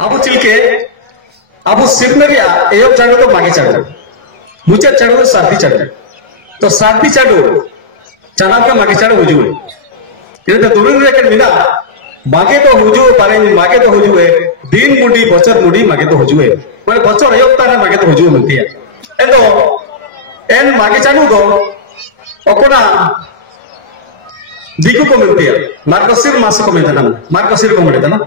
अब चिलके अब सिर्फ एयब चाड़ू तो मागे चाड़ू मुचाद चाड़ू तो साथी चाड़ू तो साथी चाड़ू चनाव के मागे चाड़ू हुजू इधर तो दुरुन रे के मिना मागे तो हुजू पारे मागे तो हुजू है दिन मुड़ी बचर मुड़ी मागे तो हुजू है पर बचर एयब तारे मागे तो हुजू मिलती है एन मागे चाड़ू दो ओकोना दिकू को मिलती है मार्कोसिर मास को मिलता ना मार्कोसिर को मिलता ना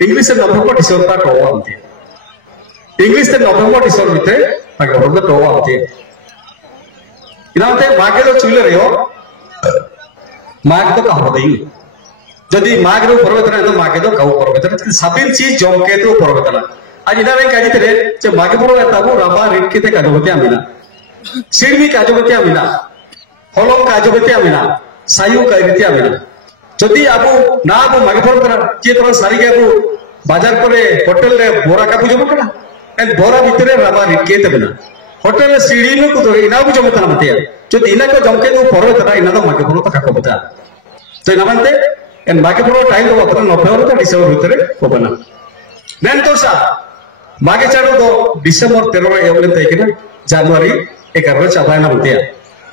इंग्लिश से नवंबर डिसेंबर तक टोवा होती है इंग्लिश से नवंबर डिसेंबर बीते मागे होता टोवा होती है इनाते मागे तो चुले रहे हो माग तो कहाँ बताइए जदि माग रो परवेतना तो मागे तो काउ परवेतना साबिन चीज जम के तो परवेतना आज इधर एक काजी तेरे जब मागे परो ताबो राबा रेट के ते काजोबते आमिना सिरमी काजोबते आमिना होलों काजोबते आमिना सायु काजोबते आमिना जदि आबो ना आबो मागे परो करा के तो सारी के आबो बाजार करे होटल रे बोरा का पूजो करा एन बोरा भीतरे राबा रेट के ते बिना होटल रे सीढ़ी नु को इना पूजो मत ना मते जो इना को जम के तो परवेतना इना तो मागे परो तो काको बता तो इना मानते एन मागे परो टाइम तो अपना नवंबर तो डिसेंबर भीतरे होबना नेन तो सा मागे चाड़ू दो डिसेंबर 13 एवले तैकिना जनवरी 11 चाबायना मते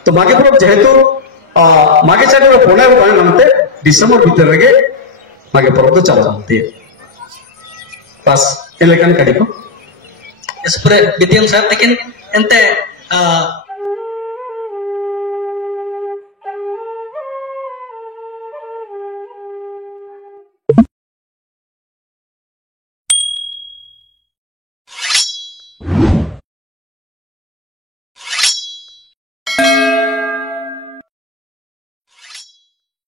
तो मागे परो जेहेतु मागे चाड़ू रो पोना रो बाय नमते डिसेंबर भीतर रे मागे परो तो चाबा मते बस एलेकन कडिको इस पूरे विद्यम सर लेकिन एंते